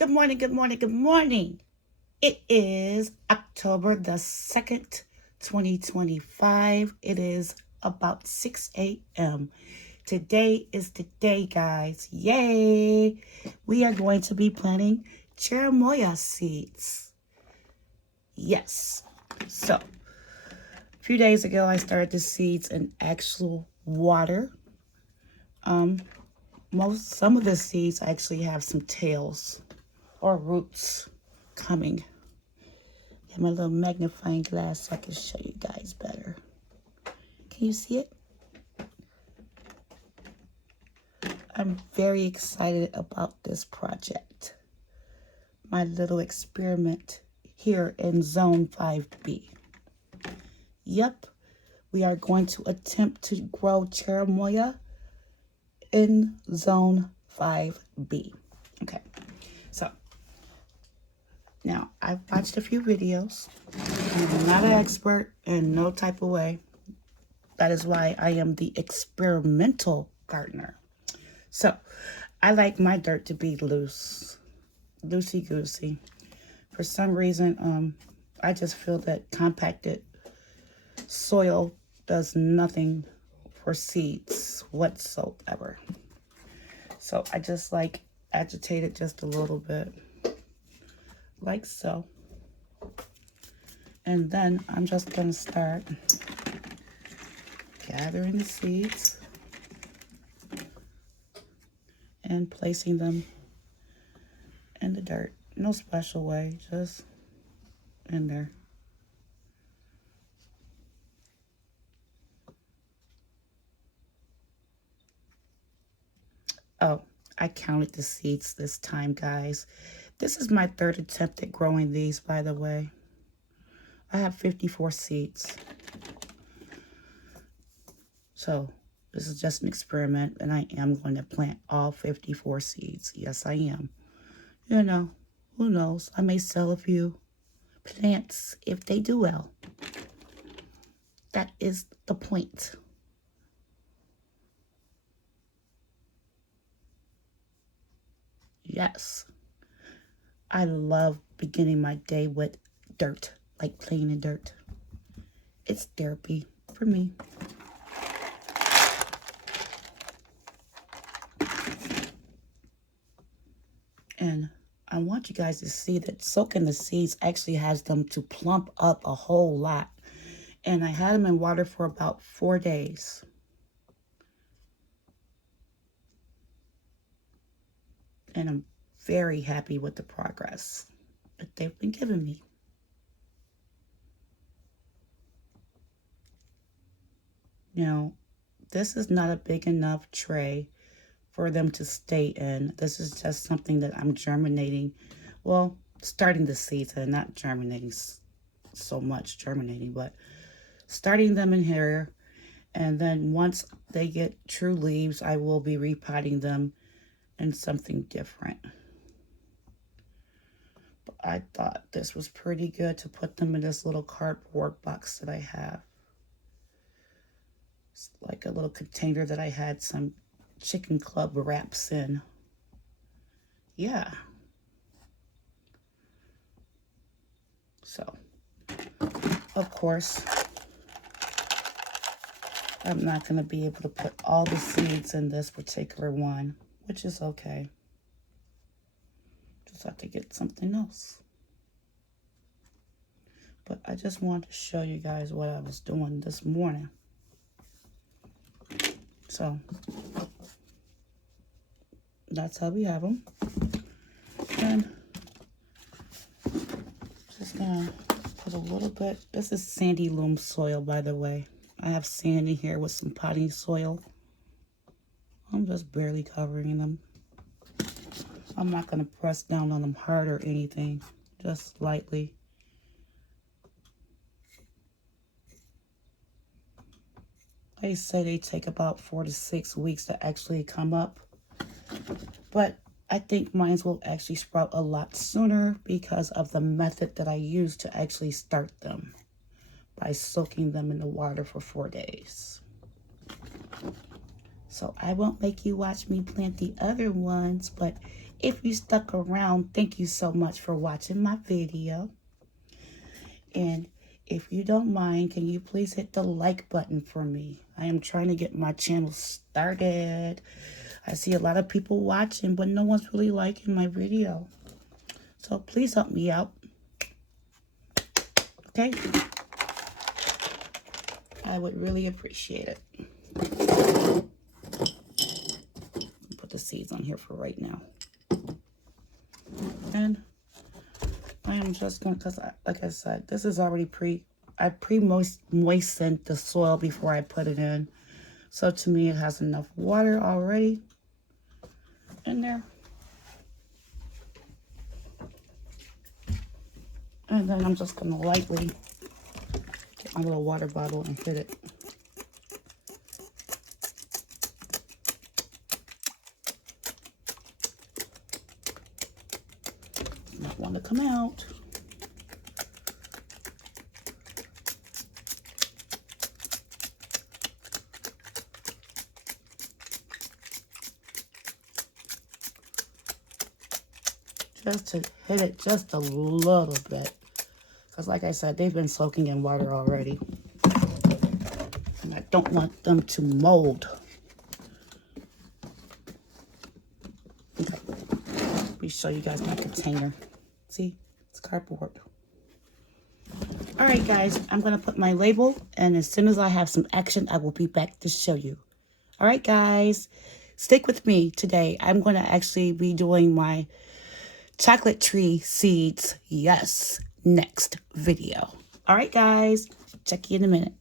Good morning, good morning, good morning. It is October the 2nd, 2025. It is about 6 a.m. Today is the day, guys. Yay! We are going to be planting Cherimoya seeds. Yes. So, a few days ago, I started the seeds in actual water. Some of the seeds actually have some tails or roots coming. Get my little magnifying glass so I can show you guys better. Can you see it? I'm very excited about this project. My little experiment here in Zone 5B. Yep, we are going to attempt to grow Cherimoya in Zone 5B. Okay, so now I've watched a few videos. I'm not an expert in no type of way. That is why I am the experimental gardener. So I like my dirt to be loose, loosey-goosey. For some reason, I just feel that compacted soil does nothing for seeds whatsoever. So I just like agitate it just a little bit, like so. And then I'm just gonna start gathering the seeds and placing them in the dirt. No special way, just in there. Oh, I counted the seeds this time, guys. This is my third attempt at growing these, by the way. I have 54 seeds. So this is just an experiment, and I am going to plant all 54 seeds. Yes, I am. You know, who knows? I may sell a few plants if they do well. That is the point. Yes. I love beginning my day with dirt, like playing in dirt. It's therapy for me. And I want you guys to see that soaking the seeds actually has them to plump up a whole lot. And I had them in water for about 4 days. And I'm very happy with the progress that they've been giving me. Now, this is not a big enough tray for them to stay in. This is just something that I'm germinating. Well, starting the seeds and not germinating so much germinating, but starting them in here. And then once they get true leaves, I will be repotting them in something different. But I thought this was pretty good to put them in this little cardboard box that I have. It's like a little container that I had some chicken club wraps in. Yeah. So, of course, I'm not going to be able to put all the seeds in this particular one, which is okay. Just have to get something else. But I just wanted to show you guys what I was doing this morning. So, that's how we have them. And just gonna put a little bit. This is sandy loam soil, by the way. I have sand in here with some potting soil. I'm just barely covering them. I'm not gonna press down on them hard or anything, just lightly. They say they take about 4 to 6 weeks to actually come up, but I think mine will actually sprout a lot sooner because of the method that I use to actually start them by soaking them in the water for 4 days. So I won't make you watch me plant the other ones, but If you stuck around, thank you so much for watching my video. And if you don't mind, can you please hit the like button for me? I am trying to get my channel started. I see a lot of people watching, but no one's really liking my video. So please help me out. Okay? I would really appreciate it. Put the seeds on here for right now. And I am just going to, because like I said, this is already I pre-moistened the soil before I put it in. So to me, it has enough water already in there. And then I'm just going to lightly get my little water bottle and fit it. Not want to come out. Just to hit it just a little bit. Because like I said, they've been soaking in water already. And I don't want them to mold. Okay. Let me show you guys my container. See? It's cardboard. Alright guys, I'm going to put my label. And as soon as I have some action, I will be back to show you. Alright guys, stick with me today. I'm going to actually be doing my chocolate tree seeds, yes, next video. All right, guys, check you in a minute.